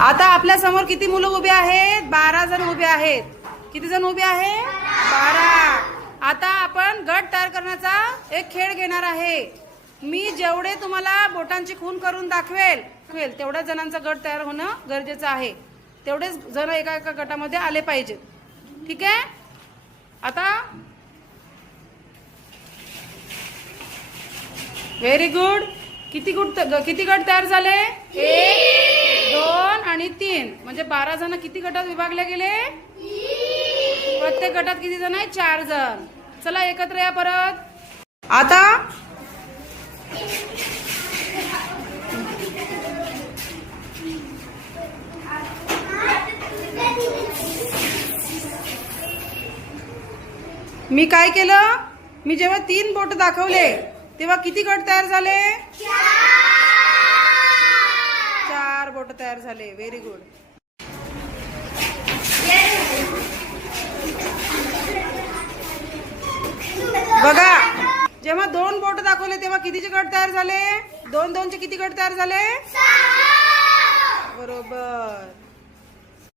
आता आपल्यासमोर किती मुलं उभे आहेत? बारा जण उभे आहेत. किती जण उभे आहे? बारा. आता आपण गट तयार करण्याचा एक खेळ घेणार आहे. मी जेवढे तुम्हाला बोटांची खून करून दाखवेल तेवढ्या जणांचा गट तयार होणं गरजेचं आहे. तेवढेच जण एका एका गटामध्ये आले पाहिजेत. ठीक आहे? आता व्हेरी गुड किती गुट किती गट तयार झाले? एक आणि तीन. म्हणजे बारा जण किती गटात विभागले गेले? प्रत्येक गटात किती जण आहे? चार जण. चला एकत्र या परत. आता? मी काय केलं? मी जेव्हा तीन बोट दाखवले तेव्हा किती गट तयार झाले? बोट तयार झाले. व्हेरी गुड बघा जेव्हा दोन बोट दाखवले तेव्हा कितीचे गट तयार झाले? दोन दोनचे किती गट तयार झाले? बरोबर.